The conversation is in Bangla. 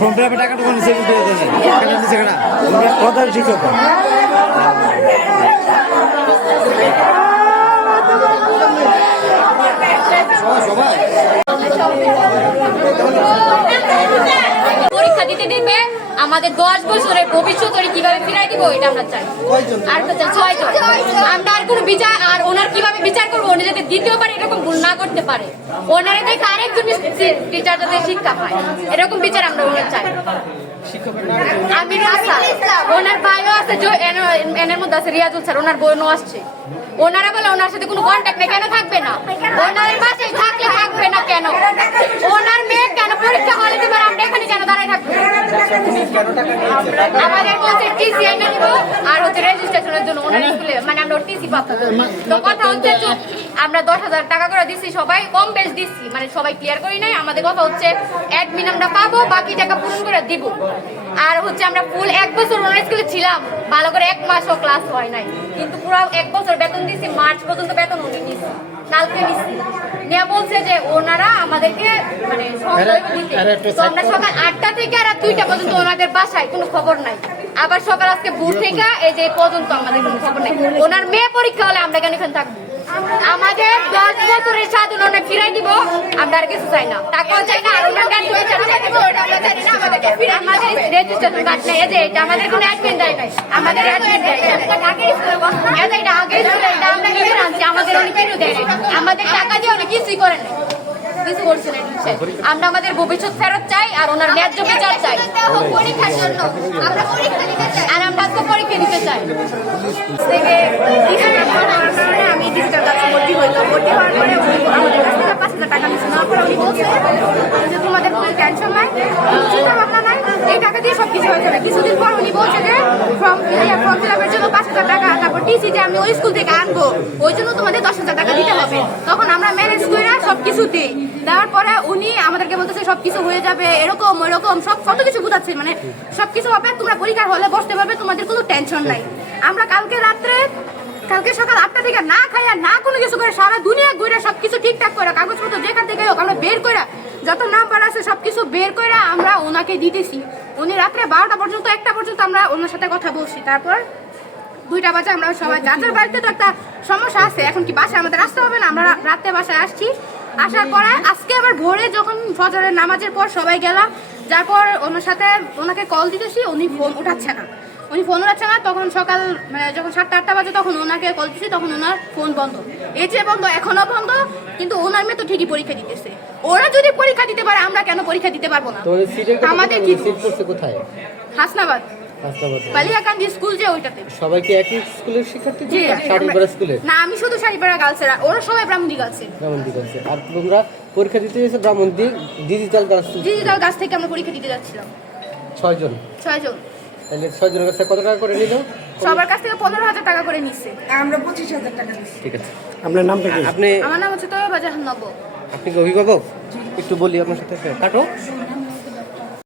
ফোনপে টাকাটা কোন সেভ করে দেন কেন দিছে কেন আমরা কথা ঠিক কথা সবাই পরীক্ষা দিতে দিবে আমাদের 10 বছরের ভবিষ্যৎ কিভাবে ফিরাই দিব এটা আমরা চাই। আর তো 6 জন আমরা আর কোনো বিচার আর ওনার কিভাবে বিচার করবো উনি যাতে দ্বিতীয় বার এরকম ভুল না করতে পারে ওনারে দেখে আরেকজন টিচার যাতে শিক্ষা পায় এরকম বিচার আমরা ওনার চাই। আমি ওনার ভাইও আছে এনের মধ্যে আছে রিয়াজুল স্যার ওনার বোনও আসছে ওনারা বলে ওনার সাথে কোনো কন্ট্যাক্ট নেই কেন থাকবে না ওনার বাসায় থাকলে থাকবে না কেন ওনার মেয়ে কেন পরীক্ষা হলে দিবার আমরা এখানে কেন দাঁড়ায় থাকবো আমাদের বলছে টিসি এনে দিব আর হচ্ছে রেজিস্ট্রেশনের জন্য ওনার স্কুলে মানে আমরা টিসি পাবো তো কথা হচ্ছে আমরা 10,000 টাকা করে দিচ্ছি সবাই কম বেশ দিচ্ছি মানে সবাই ক্লিয়ার করি নাই আমাদের কথা হচ্ছে অ্যাডমিন আমরা পাবো বাকি টাকা পূরণ করে দিব আর হচ্ছে আমরা ফুল 1 বছর ওনার স্কুলে ছিলাম ভালো করে 1 মাসও ক্লাস হয় নাই কিন্তু পুরো 1 বছর বেতন দিচ্ছি মার্চ পর্যন্ত বেতন উনি নিচ্ছি কালকে নিচ্ছি নিয়ে বলছে যে ওনারা আমাদেরকে মানে তো আমরা সকাল 8টা থেকে আর 2টা পর্যন্ত ওনাদের বাসায় কোনো খবর নাই আবার সকাল আজকে ভোর থেকে এই যে পর্যন্ত আমাদের কোনো খবর নাই ওনার মেয়ে পরীক্ষা হলে আমরা কেন এখানে থাকবো আমাদের 10 বছরের স্বাধীনতা ফিরাই দিব আমরা আর কিছু চাই না টাকাও চাই না আর ওনার গান করে চাই না আমাদের রেজিস্ট্রেশন কার্ড নেই এই যে এটা আমাদের কোনো অ্যাডমিন দেয় নাই আমাদের অ্যাডমিন দেয় আগে স্কুলে এটা আগে স্কুলে এটা আমরা নিজে আনছি আমাদের উনি কিনে দেয় আমাদের টাকা দিয়ে উনি কিছুই করেন না কিছু করছে না আমরা আমাদের ভবিষ্যৎ ফেরত চাই আর ওনার ন্যায্য বিচার চাই পরীক্ষার জন্য আমরা পরীক্ষা দিতে চাই আর আমরা আজকে পরীক্ষা দিতে চাই থেকে আমি ডিজিটাল ক্লাসে ভর্তি হইলাম ভর্তি হওয়ার পরে আমাদের কাছ থেকে 5,000 টাকা নিচ্ছে না পরে উনি বলছে যে তোমাদের কোনো টেনশন নাই চিন্তা ভাবনা নাই এই টাকা দিয়ে সব কিছু হয়ে যাবে কিছুদিন পর উনি বলছে যে ফর্ম ফিল আপের জন্য 5,000 টাকা তারপর টিসি যে আমি ওই স্কুল থেকে আনবো ওই জন্য তোমাদের 10,000 টাকা দিতে হবে তখন আমরা ম্যানেজ করে সব কিছু দিই দেওয়ার পরে উনি আমাদেরকে বলতেছে সবকিছু হয়ে যাবে এরকম ওইরকম সব কত কিছু বুঝাচ্ছে মানে সবকিছু হবে তোমরা পরীক্ষার হলে বসতে পারবে তোমাদের কোনো টেনশন নাই আমরা কালকে সকাল 8টা থেকে না খাইয়া না কোনো কিছু করে সারা দুনিয়া ঘুরে সবকিছু ঠিকঠাক করে কাগজপত্র যেখান থেকে হোক আমরা বের করে যত নাম্বার আছে সবকিছু বের করে আমরা ওনাকে দিতেছি উনি রাত্রে 12টা পর্যন্ত 1টা পর্যন্ত আমরা ওনার সাথে কথা বলছি তারপর 2টা বাজে আমরা সবাই যাদের বাড়িতে তো একটা সমস্যা আছে এখন কি বাসায় আমাদের আসতে হবে না আমরা রাতে বাসায় আসছি আসার পরে আজকে আবার ভোরে যখন ফজরের নামাজের পর সবাই গেলাম যার পর ওনার সাথে ওনাকে কল দিতেছি উনি ফোন উঠাচ্ছে না তখন সকাল মানে যখন 7টা 8টা বাজে তখন ওনাকে কল দিচ্ছি তখন ওনার ফোন বন্ধ এই যে বন্ধ এখনো বন্ধ কিন্তু ওনার মেয়ে তো ঠিকই পরীক্ষা দিতেছে ওরা যদি পরীক্ষা দিতে পারে আমরা কেন পরীক্ষা দিতে পারবো না আমাদের কি কোথায় হাসনাবাদ বালিয়াকান্দি স্কুল যে ওইটাতে সবাই কি একই স্কুলের শিক্ষার্থী শাড়িপাড়া স্কুলে না আমি শুধু শাড়িপাড়া গার্লসের ওরা সবাই ব্রাহ্মণী গার্লসের আর তোমরা পরীক্ষা দিতে এসে ব্রাহ্মণী ডিজিটাল গাছ থেকে আমরা পরীক্ষা দিতে যাচ্ছিলাম 6 জন তাহলে 6 জনের কাছে কত টাকা করে নিল সবার কাছ থেকে 15,000 টাকা করে নিচ্ছে আমরা 25,000 টাকা দিচ্ছি ঠিক আছে আপনার নামটা কি আমার নাম হচ্ছে তৈয়বা জাহান নব আপনি কি অভিভাবক একটু বলি আপনার সাথে কাটো